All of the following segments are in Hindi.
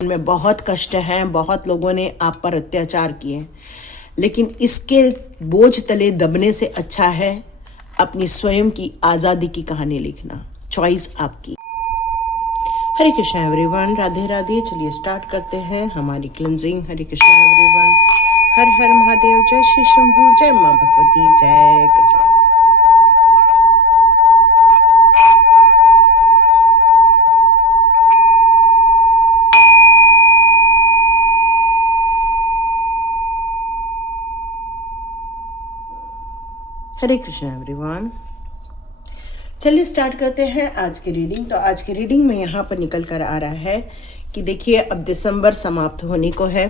में बहुत कष्ट हैं, बहुत लोगों ने आप पर अत्याचार किए, लेकिन इसके बोझ तले दबने से अच्छा है अपनी स्वयं की आज़ादी की कहानी लिखना। चॉइस आपकी। हरे कृष्णा एवरीवन, राधे राधे। चलिए स्टार्ट करते हैं हमारी क्लिनजिंग। हरे कृष्णा एवरीवन, हर हर महादेव, जय श्री शंभू, जय माँ भगवती, जय गजानन। हरे कृष्णा एवरीवन, चलिए स्टार्ट करते हैं आज की रीडिंग। तो आज की रीडिंग में यहाँ पर निकल कर आ रहा है कि देखिए, अब दिसंबर समाप्त होने को है।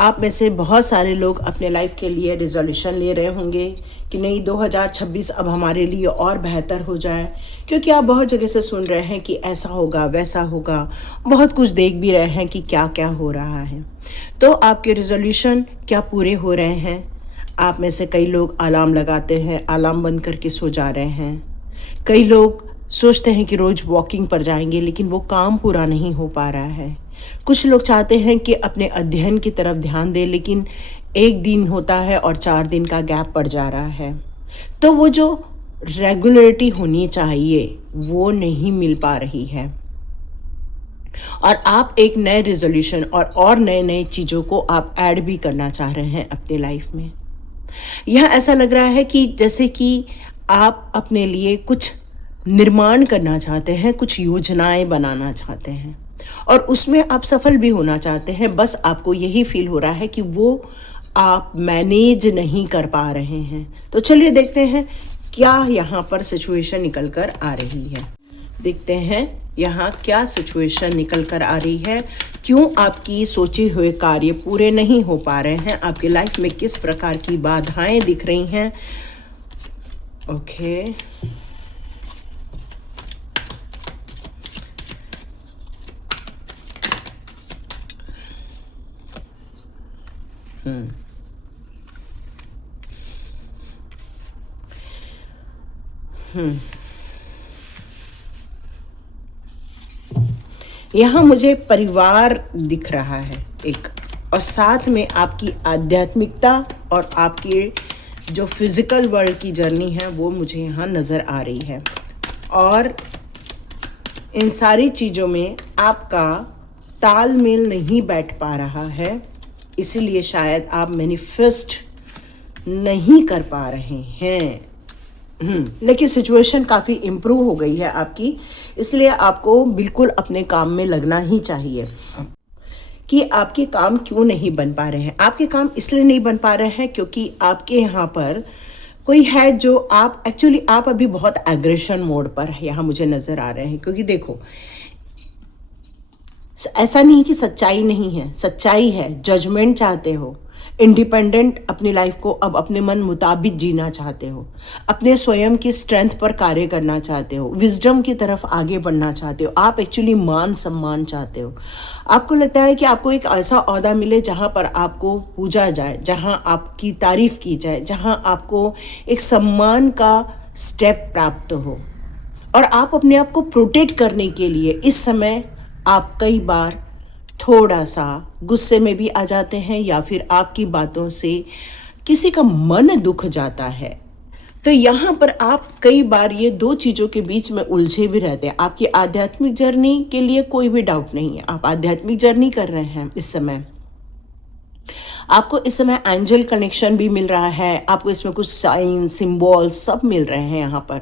आप में से बहुत सारे लोग अपने लाइफ के लिए रिजोल्यूशन ले रहे होंगे कि नहीं, 2026 अब हमारे लिए और बेहतर हो जाए, क्योंकि आप बहुत जगह से सुन रहे हैं कि ऐसा होगा वैसा होगा, बहुत कुछ देख भी रहे हैं कि क्या क्या हो रहा है। तो आपके रिजोल्यूशन क्या पूरे हो रहे हैं? आप में से कई लोग अलार्म लगाते हैं, अलार्म बंद करके सो जा रहे हैं। कई लोग सोचते हैं कि रोज़ वॉकिंग पर जाएंगे, लेकिन वो काम पूरा नहीं हो पा रहा है। कुछ लोग चाहते हैं कि अपने अध्ययन की तरफ ध्यान दें, लेकिन एक दिन होता है और 4 दिन का गैप पड़ जा रहा है। तो वो जो रेगुलरिटी होनी चाहिए वो नहीं मिल पा रही है, और आप एक नए रिजोल्यूशन और नए नए चीज़ों को आप ऐड भी करना चाह रहे हैं अपनी लाइफ में। यह ऐसा लग रहा है कि जैसे कि आप अपने लिए कुछ निर्माण करना चाहते हैं, कुछ योजनाएं बनाना चाहते हैं, और उसमें आप सफल भी होना चाहते हैं। बस आपको यही फील हो रहा है कि वो आप मैनेज नहीं कर पा रहे हैं। तो चलिए देखते हैं क्या यहाँ पर सिचुएशन निकल कर आ रही है। देखते हैं यहाँ क्या सिचुएशन निकल कर आ रही है। क्यों आपकी सोचे हुए कार्य पूरे नहीं हो पा रहे हैं? आपकी लाइफ में किस प्रकार की बाधाएं दिख रही हैं? ओके, यहाँ मुझे परिवार दिख रहा है एक, और साथ में आपकी आध्यात्मिकता और आपकी जो फिज़िकल वर्ल्ड की जर्नी है वो मुझे यहाँ नज़र आ रही है। और इन सारी चीज़ों में आपका तालमेल नहीं बैठ पा रहा है, इसीलिए शायद आप मैनिफेस्ट नहीं कर पा रहे हैं। लेकिन सिचुएशन काफ़ी इम्प्रूव हो गई है आपकी, इसलिए आपको बिल्कुल अपने काम में लगना ही चाहिए। कि आपके काम क्यों नहीं बन पा रहे हैं? आपके काम इसलिए नहीं बन पा रहे हैं क्योंकि आपके यहाँ पर कोई है जो आप अभी बहुत एग्रेशन मोड पर यहाँ मुझे नज़र आ रहे हैं। क्योंकि देखो, ऐसा नहीं कि सच्चाई नहीं है, सच्चाई है। जजमेंट चाहते हो, इंडिपेंडेंट अपनी लाइफ को अब अपने मन मुताबिक जीना चाहते हो, अपने स्वयं की स्ट्रेंथ पर कार्य करना चाहते हो, विजडम की तरफ आगे बढ़ना चाहते हो। आप एक्चुअली मान सम्मान चाहते हो। आपको लगता है कि आपको एक ऐसा ओहदा मिले जहाँ पर आपको पूजा जाए, जहाँ आपकी तारीफ की जाए, जहाँ आपको एक सम्मान का स्टेप प्राप्त हो। और आप अपने आप को प्रोटेक्ट करने के लिए इस समय आप कई बार थोड़ा सा गुस्से में भी आ जाते हैं, या फिर आपकी बातों से किसी का मन दुख जाता है। तो यहाँ पर आप कई बार ये दो चीज़ों के बीच में उलझे भी रहते हैं। आपकी आध्यात्मिक जर्नी के लिए कोई भी डाउट नहीं है, आप आध्यात्मिक जर्नी कर रहे हैं इस समय। आपको इस समय एंजल कनेक्शन भी मिल रहा है, आपको इसमें कुछ साइन सिंबल सब मिल रहे हैं। यहाँ पर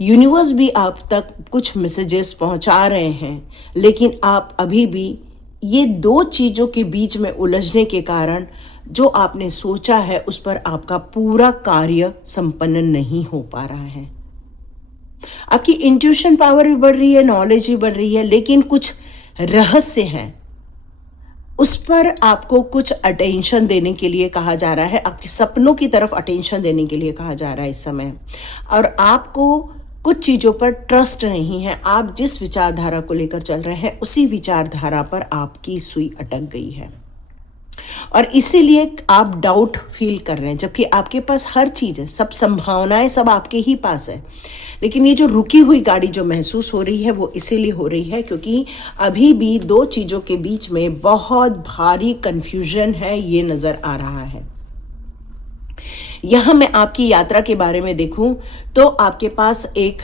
यूनिवर्स भी आप तक कुछ मैसेजेस पहुँचा रहे हैं, लेकिन आप अभी भी ये दो चीज़ों के बीच में उलझने के कारण जो आपने सोचा है उस पर आपका पूरा कार्य संपन्न नहीं हो पा रहा है। आपकी इंट्यूशन पावर भी बढ़ रही है, नॉलेज भी बढ़ रही है, लेकिन कुछ रहस्य हैं, उस पर आपको कुछ अटेंशन देने के लिए कहा जा रहा है। आपके सपनों की तरफ अटेंशन देने के लिए कहा जा रहा है इस समय। और आपको कुछ चीज़ों पर ट्रस्ट नहीं है। आप जिस विचारधारा को लेकर चल रहे हैं उसी विचारधारा पर आपकी सुई अटक गई है, और इसीलिए आप डाउट फील कर रहे हैं, जबकि आपके पास हर चीज़ है, सब संभावनाएं सब आपके ही पास है। लेकिन ये जो रुकी हुई गाड़ी जो महसूस हो रही है वो इसीलिए हो रही है क्योंकि अभी भी दो चीज़ों के बीच में बहुत भारी कन्फ्यूजन है, ये नज़र आ रहा है। यहाँ मैं आपकी यात्रा के बारे में देखूं तो आपके पास एक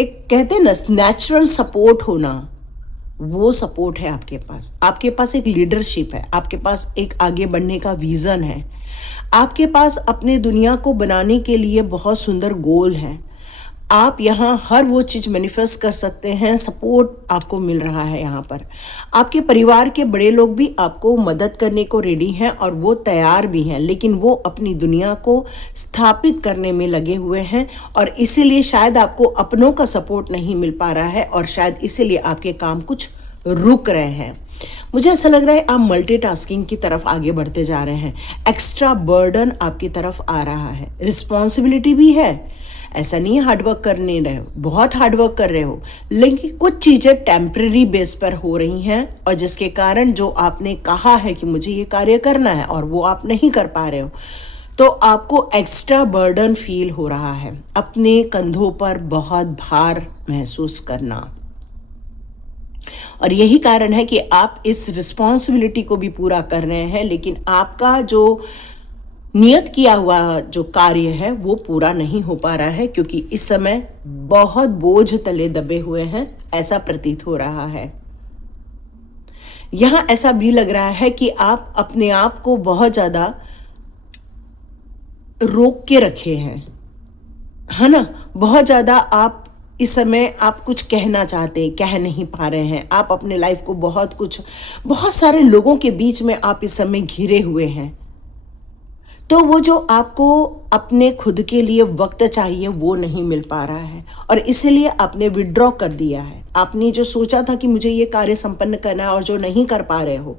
कहते हैं ना नेचुरल सपोर्ट होना, वो सपोर्ट है आपके पास एक लीडरशिप है, आपके पास एक आगे बढ़ने का विजन है, आपके पास अपने दुनिया को बनाने के लिए बहुत सुंदर गोल है। आप यहाँ हर वो चीज़ मैनिफेस्ट कर सकते हैं, सपोर्ट आपको मिल रहा है। यहाँ पर आपके परिवार के बड़े लोग भी आपको मदद करने को रेडी हैं और वो तैयार भी हैं, लेकिन वो अपनी दुनिया को स्थापित करने में लगे हुए हैं और इसीलिए शायद आपको अपनों का सपोर्ट नहीं मिल पा रहा है और शायद इसीलिए आपके काम कुछ रुक रहे हैं। मुझे ऐसा लग रहा है आप मल्टीटास्किंग की तरफ आगे बढ़ते जा रहे हैं, एक्स्ट्रा बर्डन आपकी तरफ आ रहा है, रिस्पॉन्सिबिलिटी भी है। ऐसा नहीं है हार्डवर्क करने रहे हो, बहुत हार्डवर्क कर रहे हो, लेकिन कुछ चीज़ें टेम्परेरी बेस पर हो रही हैं और जिसके कारण जो आपने कहा है कि मुझे ये कार्य करना है और वो आप नहीं कर पा रहे हो, तो आपको एक्स्ट्रा बर्डन फील हो रहा है, अपने कंधों पर बहुत भार महसूस करना। और यही कारण है कि आप इस रिस्पॉन्सिबिलिटी को भी पूरा कर रहे हैं, लेकिन आपका जो नियत किया हुआ जो कार्य है वो पूरा नहीं हो पा रहा है क्योंकि इस समय बहुत बोझ तले दबे हुए हैं, ऐसा प्रतीत हो रहा है। यहां ऐसा भी लग रहा है कि आप अपने आप को बहुत ज्यादा रोक के रखे हैं, है ना। बहुत ज्यादा आप इस समय आप कुछ कहना चाहते कह नहीं पा रहे हैं, आप अपने लाइफ को बहुत सारे लोगों के बीच में आप इस समय घिरे हुए हैं, तो वो जो आपको अपने खुद के लिए वक्त चाहिए वो नहीं मिल पा रहा है और इसीलिए आपने विड्रॉ कर दिया है। आपने जो सोचा था कि मुझे ये कार्य संपन्न करना है और जो नहीं कर पा रहे हो,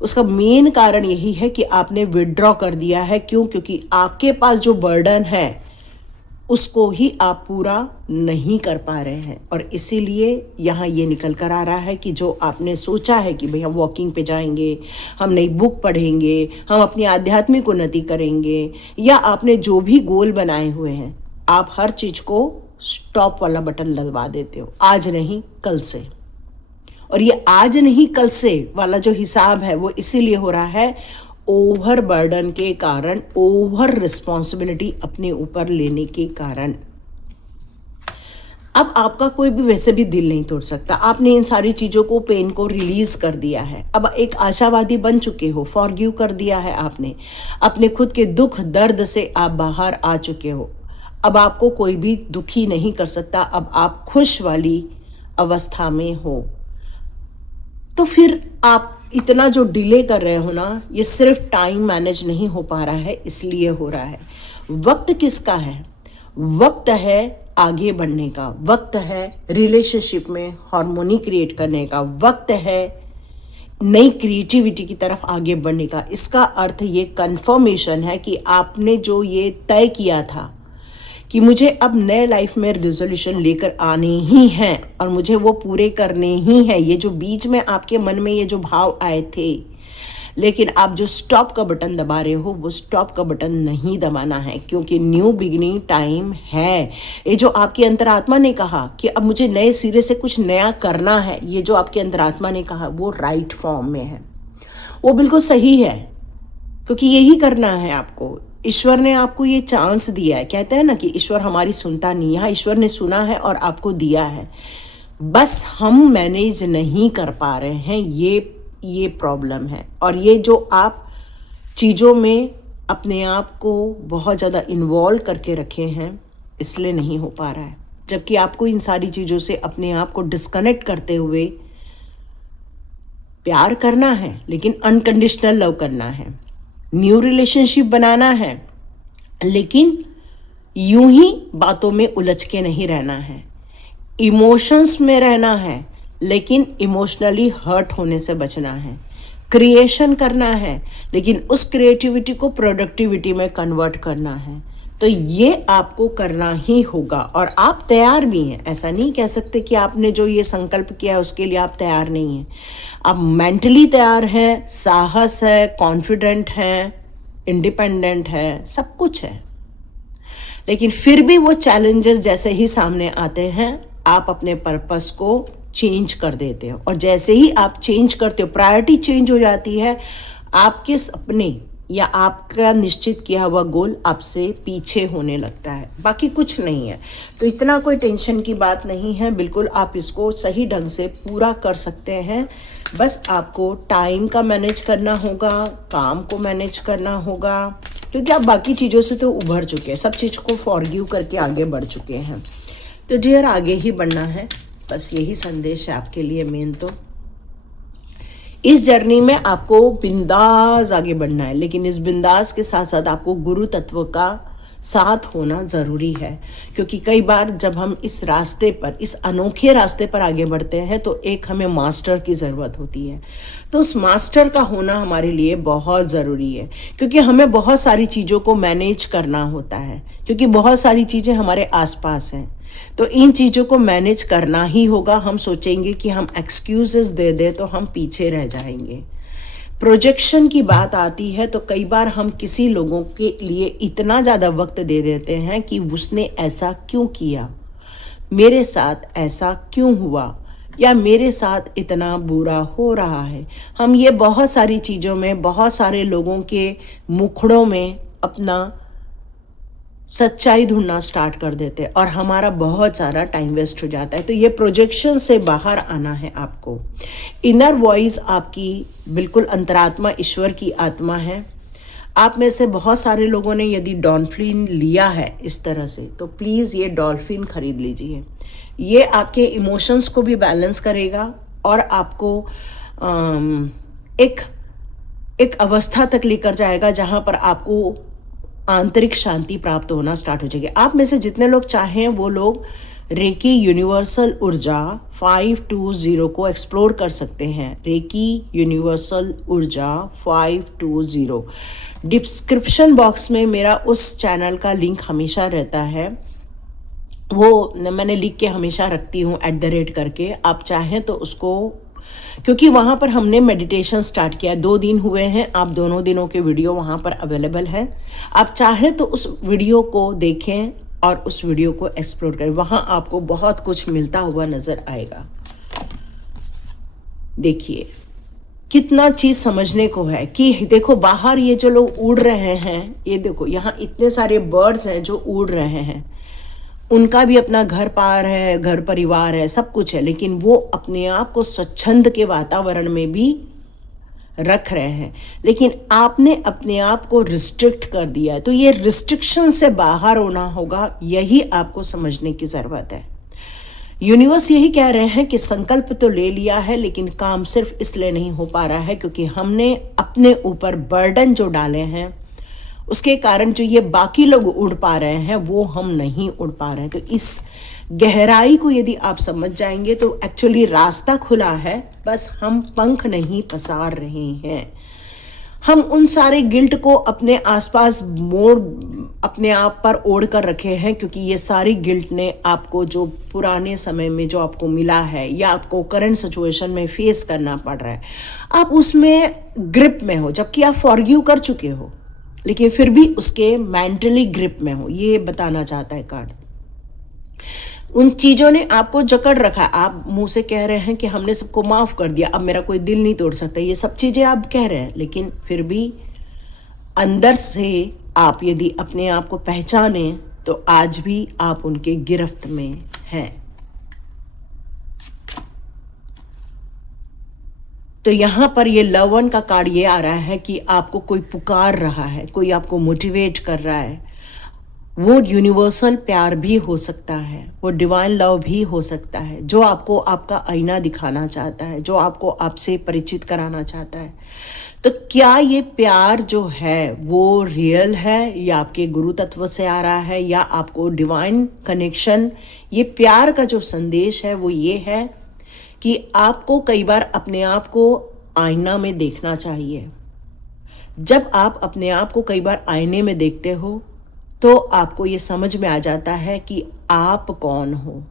उसका मेन कारण यही है कि आपने विड्रॉ कर दिया है। क्यों? क्योंकि आपके पास जो बर्डन है उसको ही आप पूरा नहीं कर पा रहे हैं और इसीलिए यहाँ ये निकल कर आ रहा है कि जो आपने सोचा है कि भाई हम वॉकिंग पे जाएंगे, हम नई बुक पढ़ेंगे, हम अपनी आध्यात्मिक उन्नति करेंगे, या आपने जो भी गोल बनाए हुए हैं, आप हर चीज़ को स्टॉप वाला बटन लगवा देते हो, आज नहीं कल से। और ये आज नहीं कल से वाला जो हिसाब है वो इसीलिए हो रहा है ओवर बर्डन के कारण, ओवर रिस्पॉन्सिबिलिटी अपने ऊपर लेने के कारण। अब आपका कोई भी वैसे भी दिल नहीं तोड़ सकता, आपने इन सारी चीज़ों को, पेन को रिलीज कर दिया है। अब एक आशावादी बन चुके हो, फॉरगिव कर दिया है आपने, अपने खुद के दुख दर्द से आप बाहर आ चुके हो। अब आपको कोई भी दुखी नहीं कर सकता, अब आप खुश वाली अवस्था में हो। तो फिर आप इतना जो डिले कर रहे हो ना, ये सिर्फ टाइम मैनेज नहीं हो पा रहा है इसलिए हो रहा है। वक्त किसका है? वक्त है आगे बढ़ने का, वक्त है रिलेशनशिप में हार्मोनी क्रिएट करने का, वक्त है नई क्रिएटिविटी की तरफ आगे बढ़ने का। इसका अर्थ ये कंफर्मेशन है कि आपने जो ये तय किया था कि मुझे अब नए लाइफ में रिजोल्यूशन लेकर आने ही हैं और मुझे वो पूरे करने ही हैं। ये जो बीच में आपके मन में ये जो भाव आए थे, लेकिन आप जो स्टॉप का बटन दबा रहे हो, वो स्टॉप का बटन नहीं दबाना है क्योंकि न्यू बिगिनिंग टाइम है। ये जो आपकी अंतरात्मा ने कहा कि अब मुझे नए सिरे से कुछ नया करना है, ये जो आपकी अंतरात्मा ने कहा वो राइट फॉर्म में है, वो बिल्कुल सही है क्योंकि यही करना है आपको। ईश्वर ने आपको ये चांस दिया है। कहते हैं ना कि ईश्वर हमारी सुनता नहीं, यहाँ ईश्वर ने सुना है और आपको दिया है, बस हम मैनेज नहीं कर पा रहे हैं, ये प्रॉब्लम है। और ये जो आप चीज़ों में अपने आप को बहुत ज़्यादा इन्वॉल्व करके रखे हैं, इसलिए नहीं हो पा रहा है, जबकि आपको इन सारी चीज़ों से अपने आप को डिस्कनेक्ट करते हुए प्यार करना है, लेकिन अनकंडीशनल लव करना है, न्यू रिलेशनशिप बनाना है, लेकिन यूं ही बातों में उलझ के नहीं रहना है, इमोशंस में रहना है, लेकिन इमोशनली हर्ट होने से बचना है, क्रिएशन करना है, लेकिन उस क्रिएटिविटी को प्रोडक्टिविटी में कन्वर्ट करना है। तो ये आपको करना ही होगा और आप तैयार भी हैं। ऐसा नहीं कह सकते कि आपने जो ये संकल्प किया है उसके लिए आप तैयार नहीं हैं। आप मेंटली तैयार हैं, साहस है, कॉन्फिडेंट हैं, इंडिपेंडेंट है, सब कुछ है, लेकिन फिर भी वो चैलेंजेस जैसे ही सामने आते हैं, आप अपने पर्पस को चेंज कर देते हो, और जैसे ही आप चेंज करते हो, प्रायोरिटी चेंज हो जाती है, आपके सपने या आपका निश्चित किया हुआ गोल आपसे पीछे होने लगता है। बाकी कुछ नहीं है, तो इतना कोई टेंशन की बात नहीं है। बिल्कुल आप इसको सही ढंग से पूरा कर सकते हैं। बस आपको टाइम का मैनेज करना होगा, काम को मैनेज करना होगा, क्योंकि आप बाकी चीज़ों से तो उभर चुके हैं, सब चीज़ को फॉरगिव करके आगे बढ़ चुके हैं। तो डियर, आगे ही बढ़ना है, बस यही संदेश है आपके लिए मेन। तो इस जर्नी में आपको बिंदास आगे बढ़ना है, लेकिन इस बिंदास के साथ साथ आपको गुरु तत्व का साथ होना ज़रूरी है, क्योंकि कई बार जब हम इस रास्ते पर, इस अनोखे रास्ते पर आगे बढ़ते हैं, तो एक हमें मास्टर की ज़रूरत होती है। तो उस मास्टर का होना हमारे लिए बहुत ज़रूरी है, क्योंकि हमें बहुत सारी चीज़ों को मैनेज करना होता है, क्योंकि बहुत सारी चीज़ें हमारे आसपास हैं। तो इन चीज़ों को मैनेज करना ही होगा। हम सोचेंगे कि हम एक्सक्यूजेस दे दें तो हम पीछे रह जाएंगे। प्रोजेक्शन की बात आती है तो कई बार हम किसी लोगों के लिए इतना ज़्यादा वक्त दे देते हैं कि उसने ऐसा क्यों किया, मेरे साथ ऐसा क्यों हुआ, या मेरे साथ इतना बुरा हो रहा है। हम ये बहुत सारी चीज़ों में, बहुत सारे लोगों के मुखड़ों में अपना सच्चाई ढूंढना स्टार्ट कर देते हैं, और हमारा बहुत सारा टाइम वेस्ट हो जाता है। तो ये प्रोजेक्शन से बाहर आना है आपको। इनर वॉइस आपकी बिल्कुल अंतरात्मा, ईश्वर की आत्मा है। आप में से बहुत सारे लोगों ने यदि डॉल्फिन लिया है इस तरह से, तो प्लीज़ ये डॉल्फिन खरीद लीजिए। ये आपके इमोशंस को भी बैलेंस करेगा, और आपको एक अवस्था तक लेकर जाएगा जहाँ पर आपको आंतरिक शांति प्राप्त होना स्टार्ट हो जाएगी। आप में से जितने लोग चाहें वो लोग रेकी यूनिवर्सल ऊर्जा 520 को एक्सप्लोर कर सकते हैं। रेकी यूनिवर्सल ऊर्जा 520, डिस्क्रिप्शन बॉक्स में मेरा उस चैनल का लिंक हमेशा रहता है, वो मैंने लिख के हमेशा रखती हूँ @ करके। आप चाहें तो उसको, क्योंकि वहाँ पर हमने मेडिटेशन स्टार्ट किया है, 2 दिन हुए हैं, आप दोनों दिनों के वीडियो वहाँ पर अवेलेबल है। आप चाहें तो उस वीडियो को देखें और उस वीडियो को एक्सप्लोर करें, वहाँ आपको बहुत कुछ मिलता हुआ नज़र आएगा। देखिए कितना चीज़ समझने को है कि देखो बाहर ये जो लोग उड़ रहे हैं, ये देखो यहाँ इतने सारे बर्ड्स हैं जो उड़ रहे हैं, उनका भी अपना घर पार है, घर परिवार है, सब कुछ है, लेकिन वो अपने आप को स्वच्छंद के वातावरण में भी रख रहे हैं। लेकिन आपने अपने आप को रिस्ट्रिक्ट कर दिया है, तो ये रिस्ट्रिक्शन से बाहर होना होगा, यही आपको समझने की ज़रूरत है। यूनिवर्स यही कह रहे हैं कि संकल्प तो ले लिया है, लेकिन काम सिर्फ इसलिए नहीं हो पा रहा है क्योंकि हमने अपने ऊपर बर्डन जो डाले हैं, उसके कारण जो ये बाकी लोग उड़ पा रहे हैं वो हम नहीं उड़ पा रहे हैं। तो इस गहराई को यदि आप समझ जाएंगे तो एक्चुअली रास्ता खुला है, बस हम पंख नहीं पसार रहे हैं। हम उन सारे गिल्ट को अपने आसपास मोड़, अपने आप पर ओढ़ कर रखे हैं, क्योंकि ये सारी गिल्ट ने आपको जो पुराने समय में जो आपको मिला है या आपको करंट सिचुएशन में फेस करना पड़ रहा है, आप उसमें ग्रिप में हो, जबकि आप फॉरगिव कर चुके हो, लेकिन फिर भी उसके मेंटली ग्रिप में हो। ये बताना चाहता है कार्ड। उन चीज़ों ने आपको जकड़ रखा। आप मुंह से कह रहे हैं कि हमने सबको माफ़ कर दिया, अब मेरा कोई दिल नहीं तोड़ सकता, ये सब चीज़ें आप कह रहे हैं, लेकिन फिर भी अंदर से आप यदि अपने आप को पहचाने तो आज भी आप उनके गिरफ्त में हैं। तो यहाँ पर ये लव वन का कार्ड ये आ रहा है कि आपको कोई पुकार रहा है, कोई आपको मोटिवेट कर रहा है। वो यूनिवर्सल प्यार भी हो सकता है, वो डिवाइन लव भी हो सकता है, जो आपको आपका आईना दिखाना चाहता है, जो आपको आपसे परिचित कराना चाहता है। तो क्या ये प्यार जो है वो रियल है, या आपके गुरु तत्व से आ रहा है, या आपको डिवाइन कनेक्शन? ये प्यार का जो संदेश है वो ये है कि आपको कई बार अपने आप को आईना में देखना चाहिए। जब आप अपने आप को कई बार आईने में देखते हो तो आपको ये समझ में आ जाता है कि आप कौन हो।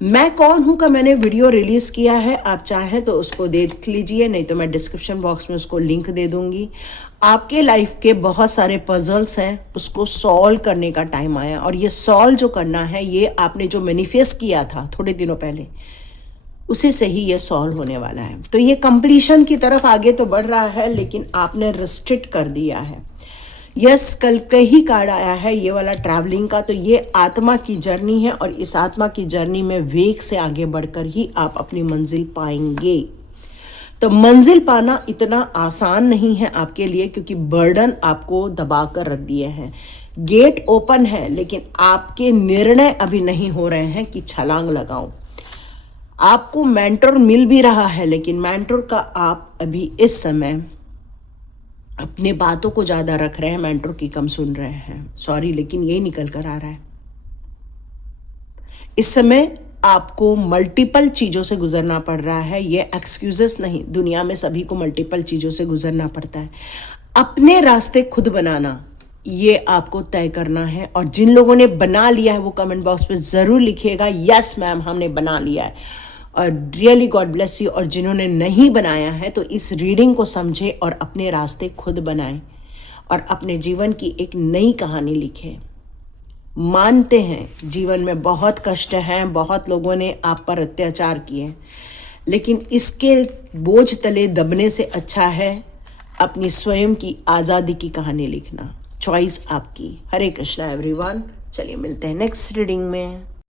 मैं कौन हूँ का मैंने वीडियो रिलीज किया है, आप चाहें तो उसको देख लीजिए, नहीं तो मैं डिस्क्रिप्शन बॉक्स में उसको लिंक दे दूंगी। आपके लाइफ के बहुत सारे पजल्स हैं, उसको सॉल्व करने का टाइम आया, और ये सॉल्व जो करना है, ये आपने जो मैनिफेस्ट किया था थोड़े दिनों पहले, उसी से ही ये सॉल्व होने वाला है। तो ये कंप्लीशन की तरफ आगे तो बढ़ रहा है, लेकिन आपने रिस्ट्रिक्ट कर दिया है। यस, कल का ही कार्ड आया है ये वाला ट्रैवलिंग का, तो ये आत्मा की जर्नी है, और इस आत्मा की जर्नी में वेग से आगे बढ़कर ही आप अपनी मंजिल पाएंगे। तो मंजिल पाना इतना आसान नहीं है आपके लिए, क्योंकि बर्डन आपको दबा कर रख दिए हैं। गेट ओपन है, लेकिन आपके निर्णय अभी नहीं हो रहे हैं कि छलांग लगाओ। आपको मेंटर मिल भी रहा है, लेकिन मेंटर का आप अभी इस समय अपने बातों को ज़्यादा रख रहे हैं, मेंटर की कम सुन रहे हैं। सॉरी, लेकिन यही निकल कर आ रहा है। इस समय आपको मल्टीपल चीज़ों से गुजरना पड़ रहा है। ये एक्सक्यूजेस नहीं, दुनिया में सभी को मल्टीपल चीज़ों से गुजरना पड़ता है। अपने रास्ते खुद बनाना, ये आपको तय करना है। और जिन लोगों ने बना लिया है वो कमेंट बॉक्स पे ज़रूर लिखिएगा, यस मैम हमने बना लिया है, और रियली गॉड ब्लेस यू। और जिन्होंने नहीं बनाया है तो इस रीडिंग को समझे और अपने रास्ते खुद बनाएं, और अपने जीवन की एक नई कहानी लिखें। मानते हैं जीवन में बहुत कष्ट हैं, बहुत लोगों ने आप पर अत्याचार किए, लेकिन इसके बोझ तले दबने से अच्छा है अपनी स्वयं की आज़ादी की कहानी लिखना। चॉइस आपकी। हरे कृष्णा एवरीवन। चलिए मिलते हैं नेक्स्ट रीडिंग में।